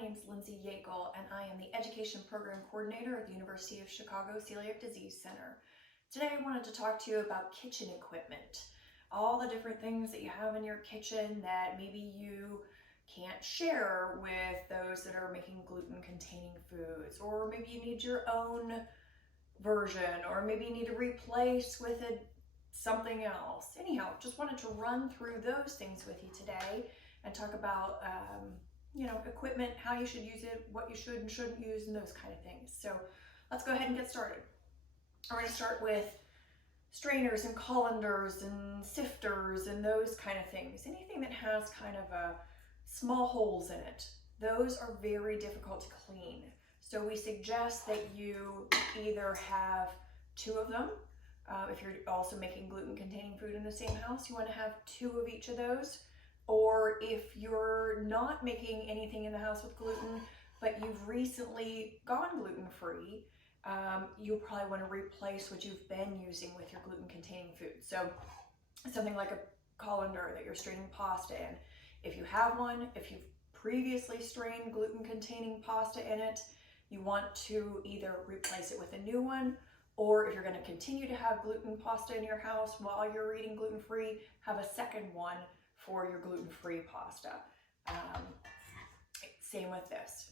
name is Lindsay Yakel, and I am the Education Program Coordinator at the University of Chicago Celiac Disease Center. Today I wanted to talk to you about kitchen equipment. All the different things that you have in your kitchen that maybe you can't share with those that are making gluten-containing foods, or maybe you need your own version, or maybe you need to replace with something else. Anyhow, just wanted to run through those things with you today and talk about equipment, how you should use it, what you should and shouldn't use, and those kind of things. So let's go ahead and get started. We're going to start with strainers and colanders and sifters and those kind of things. Anything that has kind of small holes in it, those are very difficult to clean. So we suggest that you either have two of them. If you're also making gluten-containing food in the same house, you want to have two of each of those. Or if you're not making anything in the house with gluten, but you've recently gone gluten-free, you'll probably want to replace what you've been using with your gluten-containing food. So something like a colander that you're straining pasta in. If you have one, if you've previously strained gluten-containing pasta in it, you want to either replace it with a new one, or if you're going to continue to have gluten pasta in your house while you're eating gluten-free, have a second one for your gluten-free pasta. Same with this.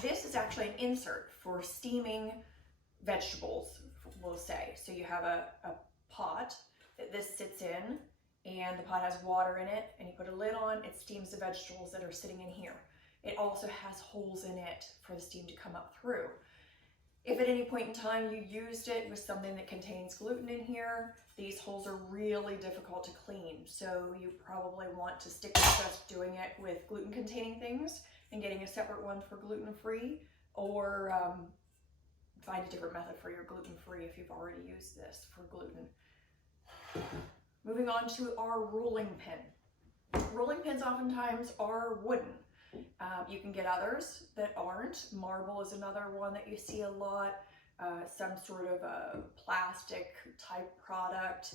This is actually an insert for steaming vegetables, we'll say. So you have a pot that this sits in, and the pot has water in it, and you put a lid on, it steams the vegetables that are sitting in here. It also has holes in it for the steam to come up through. If at any point in time you used it with something that contains gluten in here, these holes are really difficult to clean. So you probably want to stick with just doing it with gluten-containing things and getting a separate one for gluten-free, or find a different method for your gluten-free if you've already used this for gluten. Moving on to our rolling pin. Rolling pins oftentimes are wooden. You can get others that aren't. Marble is another one that you see a lot. Some sort of a plastic type product.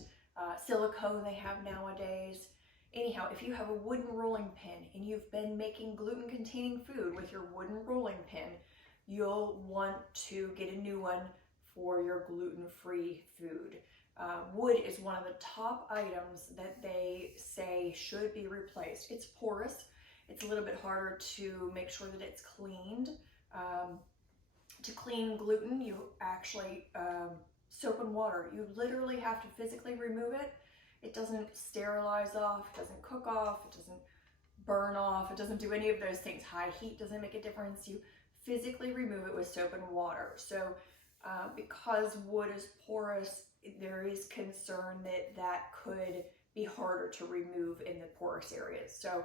Silicone they have nowadays. Anyhow, if you have a wooden rolling pin and you've been making gluten-containing food with your wooden rolling pin, you'll want to get a new one for your gluten-free food. Wood is one of the top items that they say should be replaced. It's porous. It's a little bit harder to make sure that it's cleaned. To clean gluten, you actually soap and water. You literally have to physically remove it. It doesn't sterilize off, it doesn't cook off, it doesn't burn off, it doesn't do any of those things. High heat doesn't make a difference. You physically remove it with soap and water. So because wood is porous, there is concern that that could be harder to remove in the porous areas. So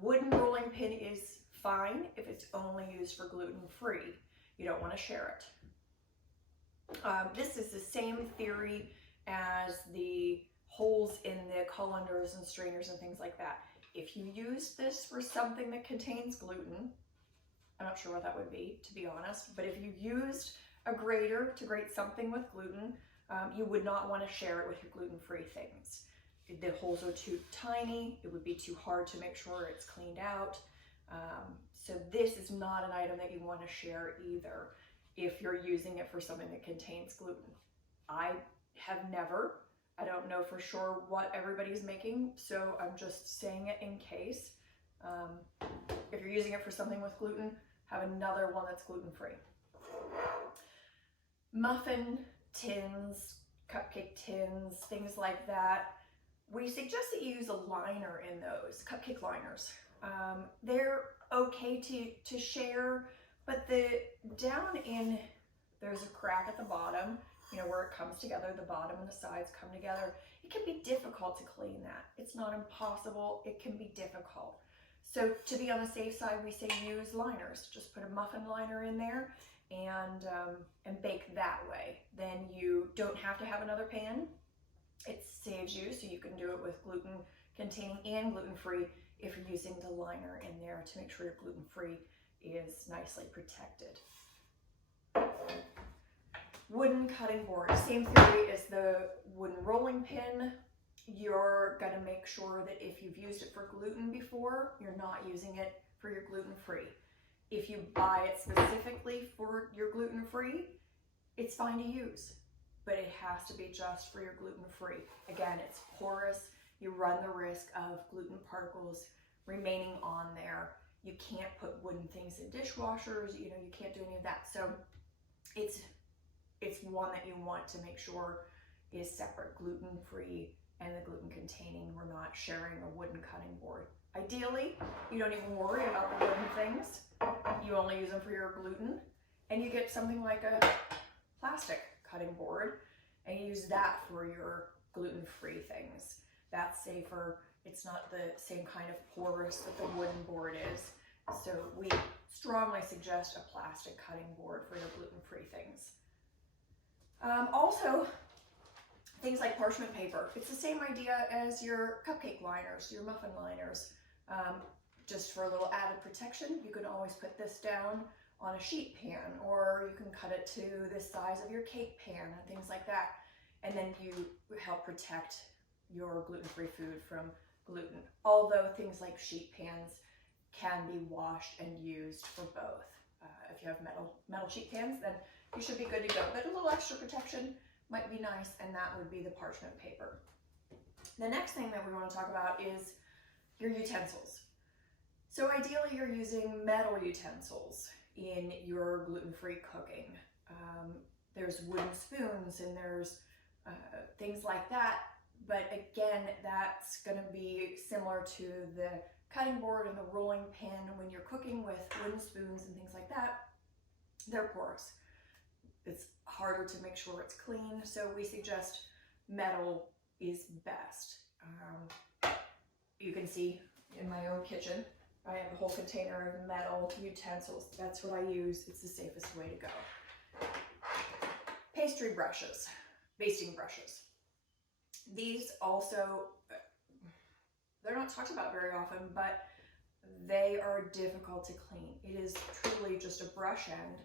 wooden rolling pin is fine if it's only used for gluten-free. You don't want to share it. This is the same theory as the holes in the colanders and strainers and things like that. If you use this for something that contains gluten, I'm not sure what that would be, to be honest, but if you used a grater to grate something with gluten, you would not want to share it with your gluten-free things. The holes are too tiny, it would be too hard to make sure it's cleaned out. So this is not an item that you want to share either if you're using it for something that contains gluten. I have never. I don't know for sure what everybody's making, so I'm just saying it in case. If you're using it for something with gluten, have another one that's gluten-free. Muffin tins, cupcake tins, things like that. We suggest that you use a liner in those, cupcake liners. They're okay to share, but there's a crack at the bottom, where it comes together, the bottom and the sides come together. It can be difficult to clean that. It's not impossible, it can be difficult. So to be on the safe side, we say use liners. Just put a muffin liner in there and bake that way. Then you don't have to have another pan. It saves you, so you can do it with gluten-containing and gluten-free if you're using the liner in there to make sure your gluten-free is nicely protected. Wooden cutting board, same theory as the wooden rolling pin. You're gonna make sure that if you've used it for gluten before, you're not using it for for your gluten-free. If you buy it specifically for your gluten-free, it's fine to use, but it has to be just for your gluten-free. Again, it's porous. You run the risk of gluten particles remaining on there. You can't put wooden things in dishwashers, you can't do any of that. So it's one that you want to make sure is separate, gluten-free and the gluten containing. We're not sharing a wooden cutting board. Ideally, you don't even worry about the wooden things. You only use them for your gluten, and you get something like a plastic cutting board and you use that for your gluten-free things. That's safer. It's not the same kind of porous that the wooden board is. So we strongly suggest a plastic cutting board for your gluten-free things. Also, things like parchment paper. It's the same idea as your cupcake liners, your muffin liners. Just for a little added protection, you can always put this down on a sheet pan, or you can cut it to the size of your cake pan and things like that. And then you help protect your gluten-free food from gluten. Although things like sheet pans can be washed and used for both. If you have metal sheet pans, then you should be good to go. But a little extra protection might be nice, and that would be the parchment paper. The next thing that we want to talk about is your utensils. So ideally you're using metal utensils in your gluten-free cooking. There's wooden spoons and there's things like that. But again, that's going to be similar to the cutting board and the rolling pin. When you're cooking with wooden spoons and things like that, they're porous. It's harder to make sure it's clean, so we suggest metal is best. You can see in my own kitchen, I have a whole container of metal utensils. That's what I use. It's the safest way to go. Pastry brushes, basting brushes. These also, they're not talked about very often, but they are difficult to clean. It is truly just a brush end.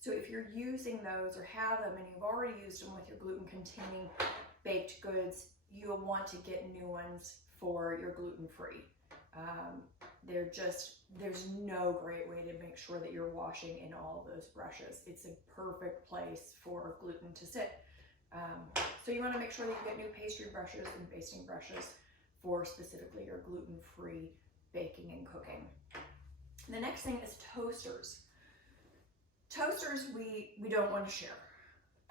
So if you're using those or have them and you've already used them with your gluten-containing baked goods, you'll want to get new ones for your gluten-free. There's no great way to make sure that you're washing in all of those brushes. It's a perfect place for gluten to sit. So you want to make sure that you get new pastry brushes and basting brushes for specifically your gluten-free baking and cooking. The next thing is toasters. Toasters we don't want to share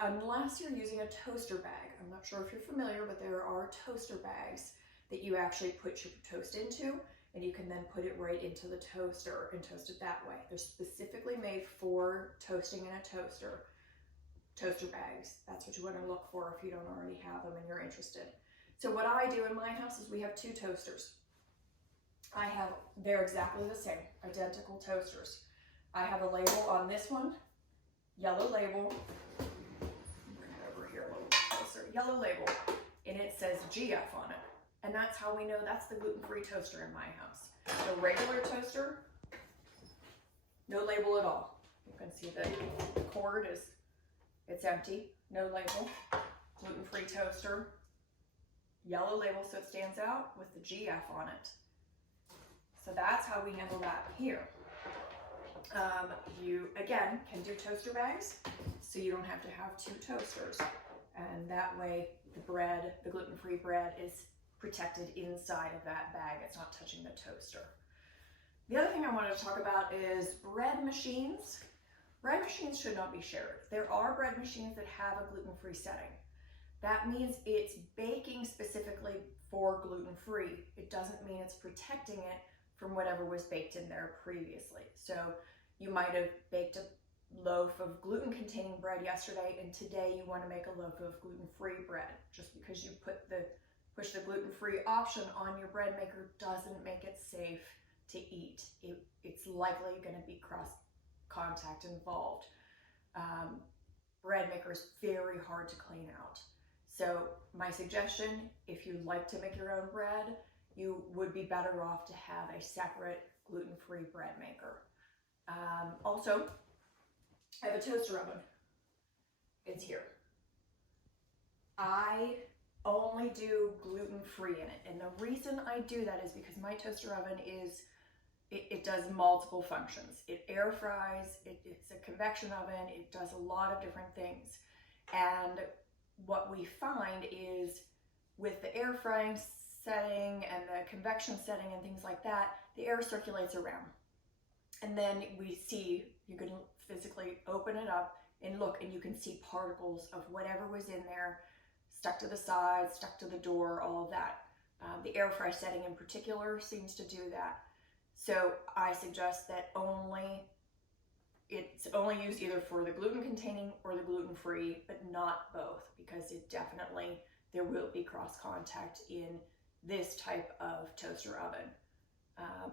unless you're using a toaster bag. I'm not sure if you're familiar, but there are toaster bags that you actually put your toast into, and you can then put it right into the toaster and toast it that way. They're specifically made for toasting in a toaster. Toaster bags, that's what you want to look for if you don't already have them and you're interested. So what I do in my house is we have two toasters. They're exactly the same, identical toasters. I have a label on this one, yellow label. Bring it over here a little closer. Yellow label, and it says GF on it. And that's how we know that's the gluten-free toaster in my house. The regular toaster, no label at all. You can see the cord it's empty, no label. Gluten-free toaster, yellow label so it stands out with the GF on it. So that's how we handle that here. You, again, can do toaster bags, so you don't have to have two toasters. And that way the gluten-free bread is protected inside of that bag. It's not touching the toaster. The other thing I wanted to talk about is bread machines. Bread machines should not be shared. There are bread machines that have a gluten-free setting. That means it's baking specifically for gluten-free. It doesn't mean it's protecting it from whatever was baked in there previously. So you might have baked a loaf of gluten-containing bread yesterday, and today you want to make a loaf of gluten-free bread. Just because you push the gluten-free option on your bread maker doesn't make it safe to eat. It's likely going to be cross-contact involved. Bread maker is very hard to clean out. So my suggestion, if you like to make your own bread, you would be better off to have a separate gluten-free bread maker. Also, I have a toaster oven. It's here. I only do gluten-free in it. And the reason I do that is because my toaster oven is it does multiple functions. It air fries, it's a convection oven, it does a lot of different things. And what we find is with the air frying setting and the convection setting and things like that, the air circulates around. And then we see, you can physically open it up and look, and you can see particles of whatever was in there, stuck to the sides, stuck to the door, all of that. The air fry setting in particular seems to do that. So I suggest that it's only used either for the gluten containing or the gluten-free, but not both, because there will be cross contact in this type of toaster oven.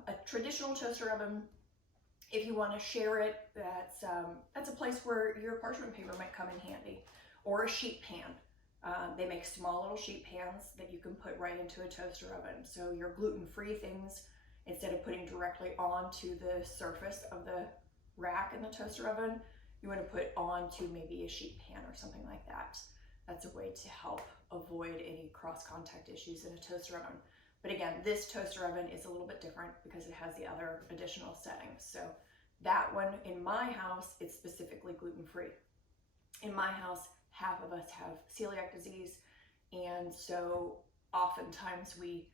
A traditional toaster oven, if you want to share it, that's a place where your parchment paper might come in handy, or a sheet pan. They make small little sheet pans that you can put right into a toaster oven. So your gluten-free things, instead of putting directly onto the surface of the rack in the toaster oven, you want to put onto maybe a sheet pan or something like that. That's a way to help avoid any cross-contact issues in a toaster oven. But again, this toaster oven is a little bit different because it has the other additional settings. So that one, in my house, it's specifically gluten-free. In my house, half of us have celiac disease, and so oftentimes we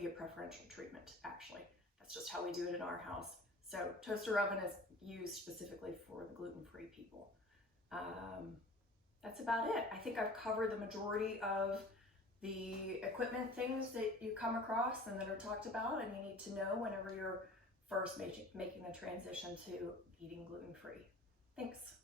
get preferential treatment, actually. That's just how we do it in our house. So toaster oven is used specifically for the gluten-free people. That's about it. I think I've covered the majority of the equipment things that you come across and that are talked about and you need to know whenever you're first making the transition to eating gluten-free. Thanks.